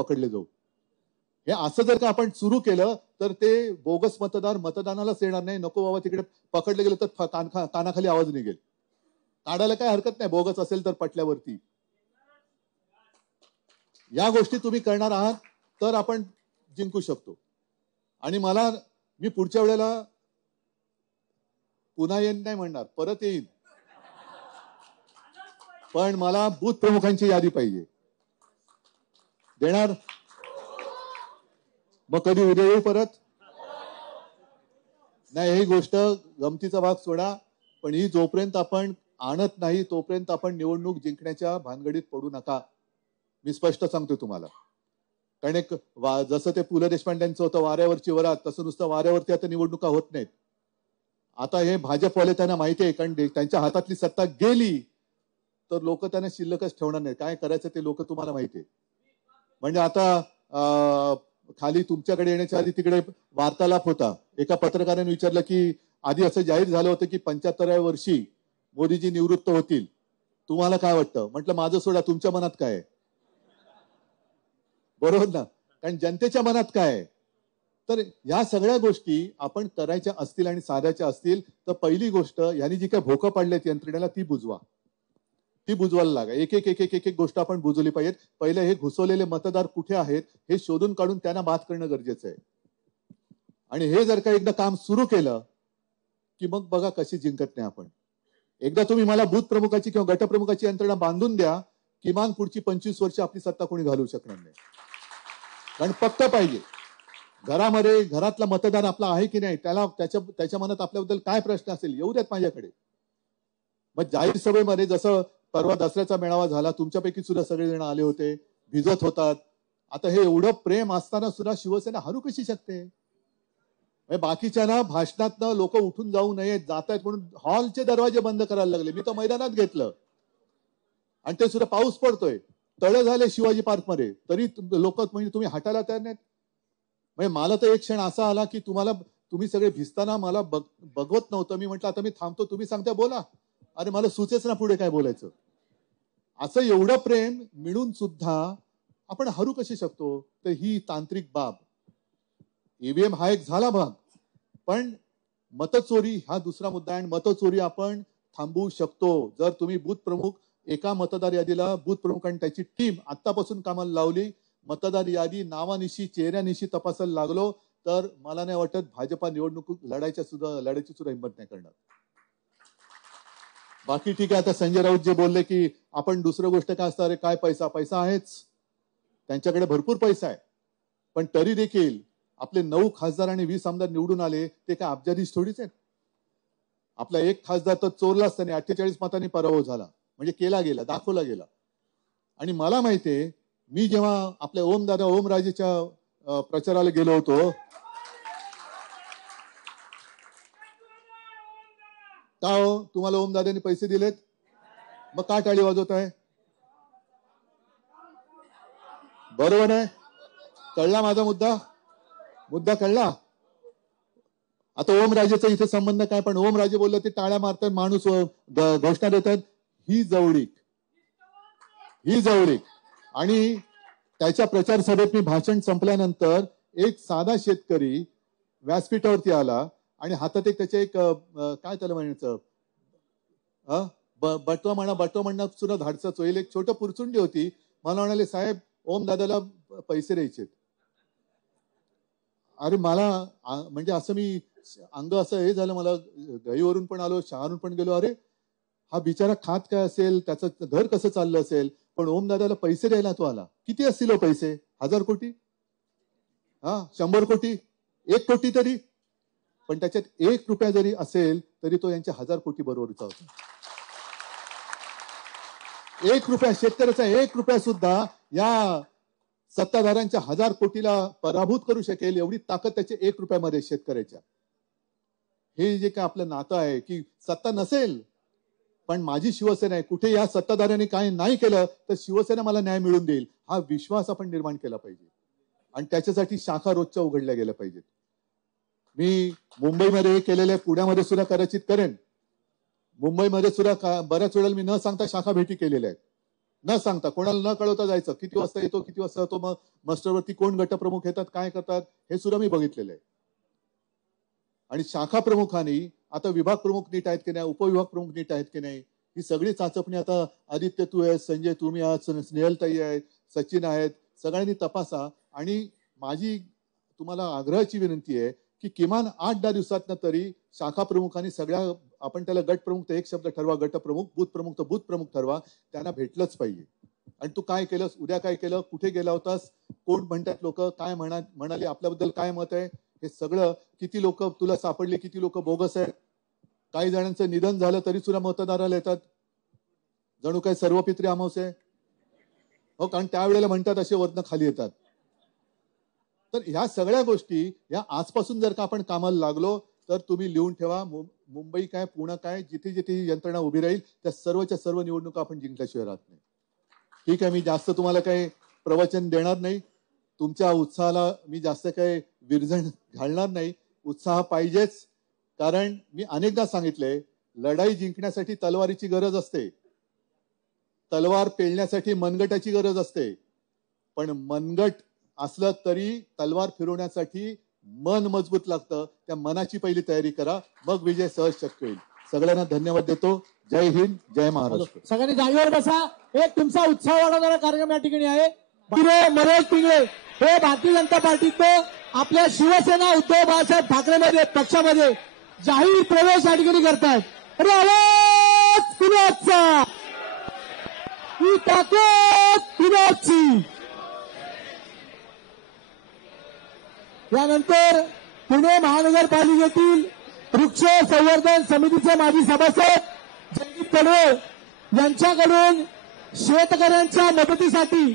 पकडले जाऊ. हे असं जर का आपण सुरू केलं तर ते बोगस मतदार मतदानालाच येणार नाही. नको बाबा तिकडे पकडले गेले तर कानाखाली आवाज निघेल. काढायला काय हरकत नाही बोगस असेल तर पटल्यावरती. या गोष्टी तुम्ही करणार आहात तर आपण जिंकू शकतो. आणि मी पुढच्या वेळेला पुन्हा येईन नाही म्हणणार, परत येईन, पण मला बूथ प्रमुखांची यादी पाहिजे. देणार? मग कधी उद्या येऊ परत? नाही, ही गोष्ट गमतीचा भाग सोडा, पण ही जोपर्यंत आपण आणत नाही तोपर्यंत आपण निवडणूक जिंकण्याच्या भानगडीत पडू नका. मी स्पष्ट सांगतो तुम्हाला. कारण जसं ते पु ल देशपांड्यांचं होतं वाऱ्यावरची वरात, तसं नुसतं वाऱ्यावरती आता निवडणुका होत नाहीत. आता हे भाजपवाले त्यांना माहिती आहे, कारण त्यांच्या हातातली सत्ता गेली तर लोक त्यांना शिल्लकच ठेवणार नाही. काय करायचं ते लोक तुम्हाला माहिती आहे. म्हणजे आता खाली तुमच्याकडे येण्याच्या आधी तिकडे वार्तालाप होता. एका पत्रकाराने विचारलं की आधी असं जाहीर झालं होतं की 75व्या वर्षी मोदीजी निवृत्त होतील, तुम्हाला काय वाटतं? म्हटलं माझं सोडा, तुमच्या मनात काय आहे? बरोबर ना? कारण जनतेच्या मनात काय आहे? तर या सगळ्या गोष्टी आपण करायच्या असतील आणि साधायच्या असतील तर पहिली गोष्ट, यांनी जी काय भोकं पाडल्यात यंत्रणेला ती बुजवा. ती बुजवायला लागा. एक एक एक एक एक एक गोष्ट आपण बुजवली पाहिजेत. पहिले हे घुसवलेले मतदार कुठे आहेत हे शोधून काढून त्यांना बाद करणं गरजेचं आहे. आणि हे जर का एकदा काम सुरू केलं की मग बघा कशी जिंकत नाही आपण. एकदा तुम्ही मला बूथ प्रमुखाची किंवा गटप्रमुखाची यंत्रणा बांधून द्या, किमान पुढची 25 वर्ष आपली सत्ता कोणी घालवू शकणार नाही. कारण पक्क पाहिजे. घरातला मतदार आपला आहे की नाही, त्याच्या मनात आपल्याबद्दल काय प्रश्न असेल येऊ द्यात माझ्याकडे. मग जाहीर सभेमध्ये जसं परवा दसऱ्याचा मेळावा झाला, तुमच्यापैकी सुद्धा सगळेजण आले होते, भिजत होतात. आता हे एवढं प्रेम असताना सुद्धा शिवसेना हरू कशी शकते? बाकीच्या ना भाषणात लोक उठून जाऊ नये, जात आहेत म्हणून हॉलचे दरवाजे बंद करायला लागले. मी तर मैदानात घेतलं आणि ते सुद्धा पाऊस पडतोय, तळ झाले शिवाजी पार्क मध्ये, तरी लोक म्हणजे तुम्ही हटायला तयार नाहीत. म्हणजे मला तर एक क्षण असा आला की तुम्ही सगळे भिजताना मला बघवत नव्हतं. मी म्हटलं आता मी थांबतो, तुम्ही सांगता बोला. अरे मला सुचेच ना पुढे काय बोलायचं. असं एवढं प्रेम मिळून सुद्धा आपण हरू कशी शकतो? तर ही तांत्रिक बाब. ईव्हीएम हा एक झाला भाग, पण मतचोरी हा दुसरा मुद्दा आहे. आणि मतचोरी आपण थांबवू शकतो जर तुम्ही बूथ प्रमुख एका मतदार यादीला बूथ प्रमुख आणि त्याची टीम आतापासून कामाला लावली, मतदार यादी नावानिशी चेहऱ्यानिशी तपासायला लागलो तर मला नाही वाटत भाजपा निवडणूक लढायची सुद्धा हिंमत नाही करणार. बाकी ठीक आहे. आता संजय राऊत जे बोलले की आपण दुसरं गोष्ट काय असतं, अरे काय पैसा आहेच, त्यांच्याकडे भरपूर पैसा आहे. पण तरी देखील आपले 9 खासदार आणि 20 आमदार निवडून आले ते काय अब्जाधीश थोडीच आहेत. आपला एक खासदार तर चोरलाच, त्याने 48 मतांनी पराभव झाला, म्हणजे केला गेला, दाखवला गेला. आणि मला माहितीये, मी जेव्हा आपल्या ओमराजेच्या प्रचाराला गेलो होतो, का हो तुम्हाला ओमदादांनी पैसे दिलेत, मग का टाळी वाजवत आहे? बरोबर आहे. कळला माझा मुद्दा कळला. आता ओमराजेचा इथे संबंध काय, पण ओमराजे बोलले ते टाळ्या मारतात, माणूस घोषणा देतात. ही जवळीक. आणि त्याच्या प्रचार सभेत मी भाषण संपल्यानंतर एक साधा शेतकरी व्यासपीठावरती आला आणि हातात त्याचे काय त्याला म्हणायचं, बटवा म्हणणं सुद्धा धाडसं चोईल, एक छोटं पुरचुंडी होती. मला म्हणाले साहेब ओम दादाला पैसे द्यायचे. अरे मला म्हणजे असं मी अंग असं हे झालं, मला गईवरून पण आलो, शहारून पण गेलो. अरे हा बिचारा खात काय असेल, त्याचं घर कसं चाललं असेल, पण ओम दादाला पैसे द्यायला तो आला. किती असतील पैसे? 1000 कोटी, 100 कोटी, 1 कोटी तरी. पण त्याच्यात 1 रुपया जरी असेल तरी तो यांच्या 1000 कोटी बरोबरचा होता. 1 रुपया शेतकऱ्याचा 1 रुपया सुद्धा या सत्ताधाऱ्यांच्या 1000 कोटीला पराभूत करू शकेल एवढी ताकद त्याच्या 1 रुपयामध्ये शेतकऱ्याच्या. हे जे काय आपलं नातं आहे की सत्ता नसेल पण माझी शिवसेना आहे, कुठे या सत्ताधाऱ्यांनी काही नाही केलं तर शिवसेना मला न्याय मिळवून देईल, हा विश्वास आपण निर्माण केला पाहिजे. आणि त्याच्यासाठी शाखा रोजच्या उघडल्या गेल्या पाहिजेत. मी मुंबईमध्ये केलेल्या, पुण्यामध्ये सुद्धा कदाचित करेन. मुंबईमध्ये सुद्धा बऱ्याच वेळेला मी न सांगता शाखा भेटी केलेल्या आहेत. न सांगता, कोणाला न कळवता जायचं, किती वाजता येतो, किती वाजता येतो, मग मस्टरवरती कोण गटप्रमुख येतात, काय करतात, हे सुद्धा मी बघितलेलं आहे. आणि शाखा प्रमुखांनी आता विभाग प्रमुख नीट आहेत की नाही, उपविभाग प्रमुख नीट आहेत की नाही, ही सगळी चाचपणी आता आदित्य तू आहे, संजय तुम्ही आहात, स्नेहलताई आहेत, सचिन आहेत, सगळ्यांनी तपासा. आणि माझी तुम्हाला आग्रहाची विनंती आहे की किमान 8-10 दिवसातनं तरी शाखा प्रमुखांनी सगळ्या, आपण त्याला गट प्रमुख तर एक शब्द ठरवा, गट प्रमुख, बूथ प्रमुख तर बूथ प्रमुख ठरवा, त्यांना भेटलंच पाहिजे. आणि तू काय केलंस, उद्या काय केलं, कुठे गेला होतास, कोण म्हणतात लोक, काय म्हणाले, आपल्याबद्दल काय मत आहे, हे सगळं, किती लोक तुला सापडले, किती लोक बोगस आहेत. काही जणांचं निधन झालं तरी सुद्धा मतदाराला येतात, जणू काय सर्वपित्री अमावस्या आहे. हो, कारण त्यावेळेला म्हणतात असे वरनं खाली येतात. तर ह्या सगळ्या गोष्टी या आजपासून जर का आपण कामाला लागलो तर तुम्ही लिहून ठेवा, मुंबई काय, पुणे काय, जिथे जिथे ही यंत्रणा उभी राहील त्या सर्वच्या सर्व निवडणुका आपण जिंकल्याशिवाय राहत नाही. ठीक आहे, मी जास्त तुम्हाला काही प्रवचन देणार नाही, तुमच्या उत्साहाला मी जास्त काही विरजण घालणार नाही. उत्साह पाहिजेच, कारण मी अनेकदा सांगितले, लढाई जिंकण्यासाठी तलवारीची गरज असते, तलवार पेलण्यासाठी मनगटाची गरज असते, पण मनगट असलं तरी तलवार फिरवण्यासाठी मन मजबूत लागतं. त्या मनाची पहिली तयारी करा, मग विजय सहज शक्य होईल. सगळ्यांना धन्यवाद देतो. जय हिंद, जय महाराष्ट्र. सगळ्यांनी जागेवर बसा. एक तुमचा उत्साह वाढवणारा कार्यक्रम या ठिकाणी आहे. मनोज पिंगळे हे भारतीय जनता पार्टीचं आपल्या शिवसेना उद्धव बाळासाहेब ठाकरेमध्ये पक्षामध्ये जाहीर प्रवेश या ठिकाणी करतात. अरे आवाज कुणाचा, ही ताकद कुणाची. यानंतर पुणे महानगरपालिकेतील वृक्ष संवर्धन समितीचे माजी सभासद जयदीप तडवळ यांच्याकडून शेतकऱ्यांच्या मदतीसाठी